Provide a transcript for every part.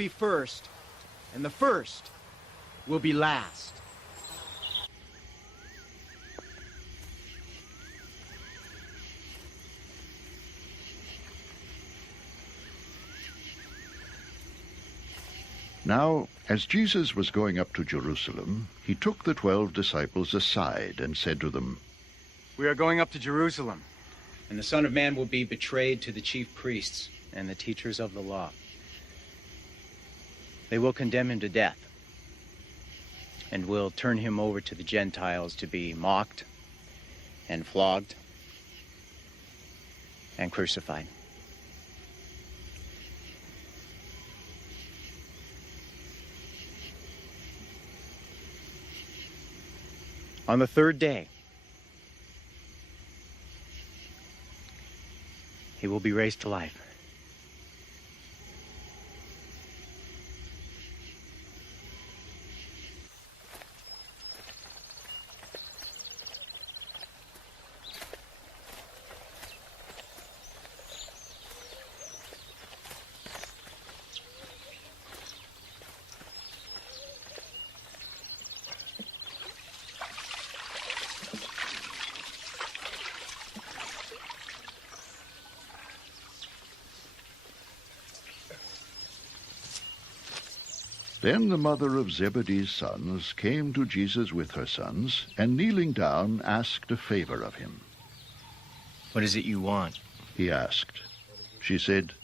be first, and the first will be last. Now, as Jesus was going up to Jerusalem, he took the 12 disciples aside and said to them, We are going up to Jerusalem, and the Son of Man will be betrayed to the chief priests and the teachers of the law. They will condemn him to death, and will turn him over to the Gentiles to be mocked and flogged and crucified. On the third day, he will be raised to life. Then the mother of Zebedee's sons came to Jesus with her sons, and kneeling down, asked a favor of him. What is it you want? He asked. She said,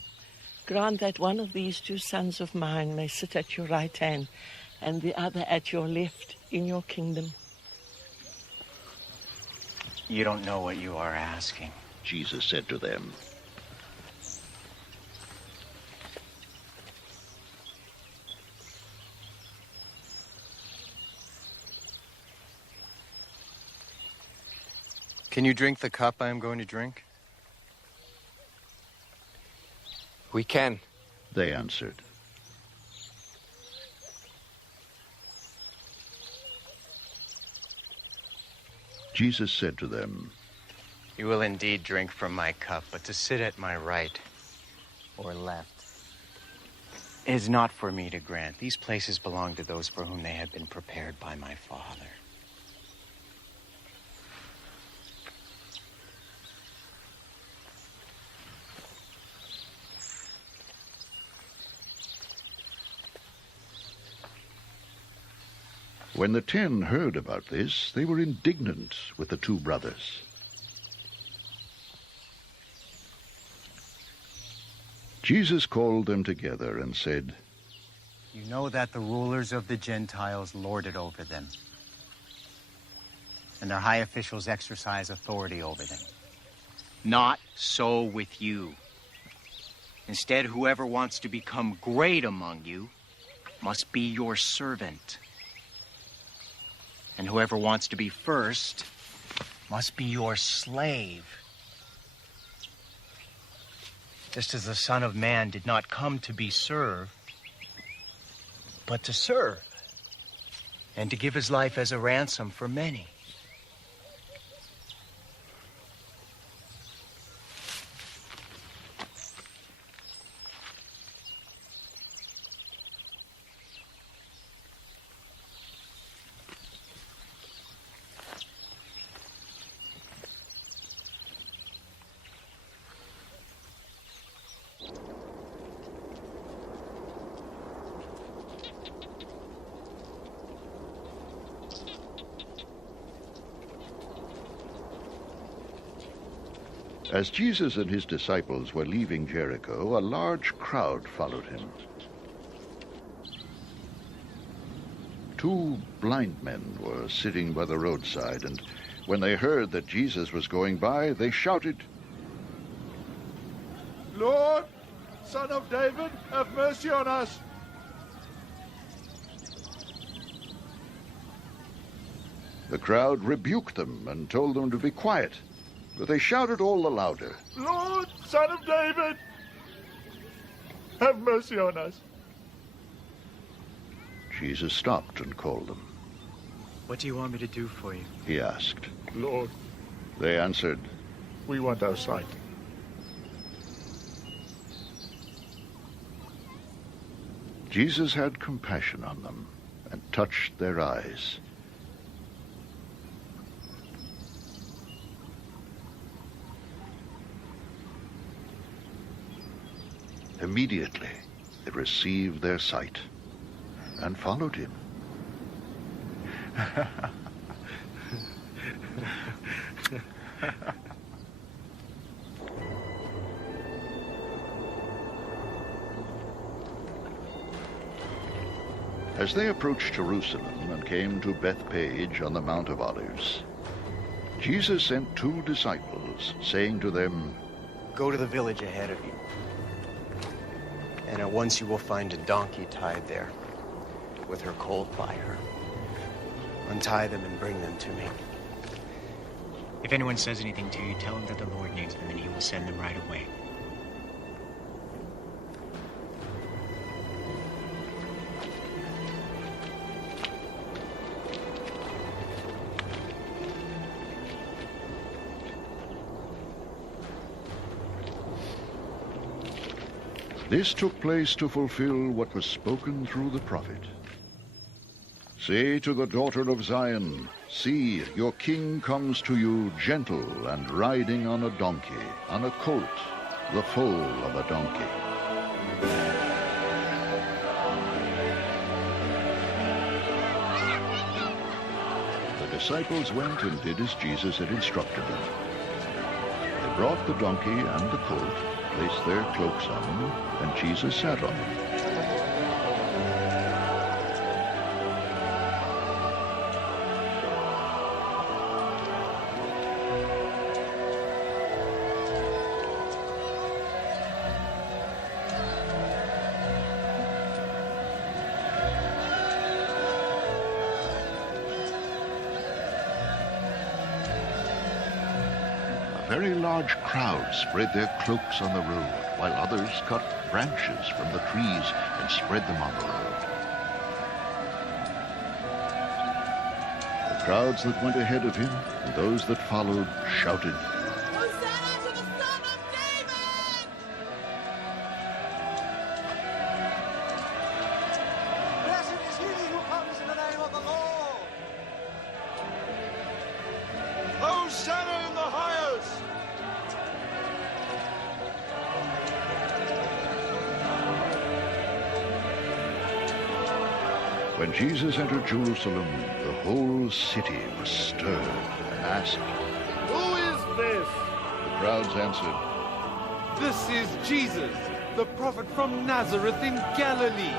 Grant that one of these 2 sons of mine may sit at your right hand, and the other at your left in your kingdom. You don't know what you are asking. Jesus said to them, Can you drink the cup I am going to drink? We can. They answered. Jesus said to them, You will indeed drink from my cup, but to sit at my right or left is not for me to grant. These places belong to those for whom they have been prepared by my Father. When the 10 heard about this, they were indignant with the 2 brothers. Jesus called them together and said, You know that the rulers of the Gentiles lord it over them, and their high officials exercise authority over them. Not so with you. Instead, whoever wants to become great among you must be your servant. And whoever wants to be first must be your slave. Just as the Son of Man did not come to be served, but to serve, and to give his life as a ransom for many. As Jesus and his disciples were leaving Jericho, a large crowd followed him. 2 blind men were sitting by the roadside, and when they heard that Jesus was going by, they shouted, Lord, Son of David, have mercy on us. The crowd rebuked them and told them to be quiet, but they shouted all the louder, Lord, Son of David, have mercy on us. Jesus stopped and called them. What do you want me to do for you? He asked. Lord, They answered, we want our sight. Jesus had compassion on them and touched their eyes. Immediately they received their sight and followed him. As they approached Jerusalem and came to Bethpage on the Mount of Olives, Jesus sent 2 disciples, saying to them, Go to the village ahead of you, and at once you will find a donkey tied there, with her colt by her. Untie them and bring them to me. If anyone says anything to you, tell him that the Lord needs them, and he will send them right away. This took place to fulfill what was spoken through the prophet. Say to the daughter of Zion, See, your king comes to you gentle and riding on a donkey, on a colt, the foal of a donkey. The disciples went and did as Jesus had instructed them. They brought the donkey and the colt, placed their cloaks on them, and Jesus sat on them. A very large crowd spread their cloaks on the road, while others cut branches from the trees and spread them on the road. The crowds that went ahead of him and those that followed shouted, Hosanna to the Son of David! Blessed is he who comes in the name of the Lord! Hosanna in the highest! When Jesus entered Jerusalem, the whole city was stirred and asked, Who is this? The crowds answered, This is Jesus, the prophet from Nazareth in Galilee.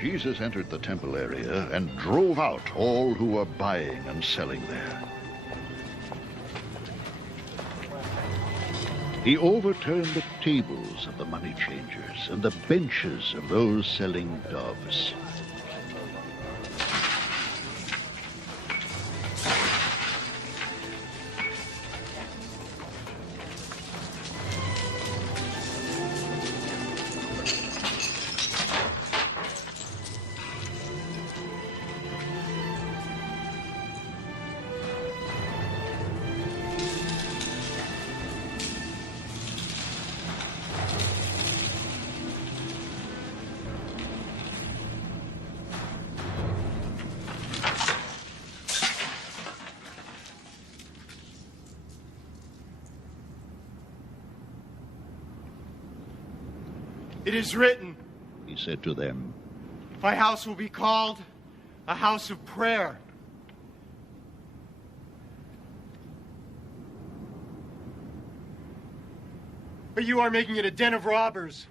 Jesus entered the temple area and drove out all who were buying and selling there. He overturned the tables of the money changers and the benches of those selling doves. It is written, He said to them, My house will be called a house of prayer. But you are making it a den of robbers.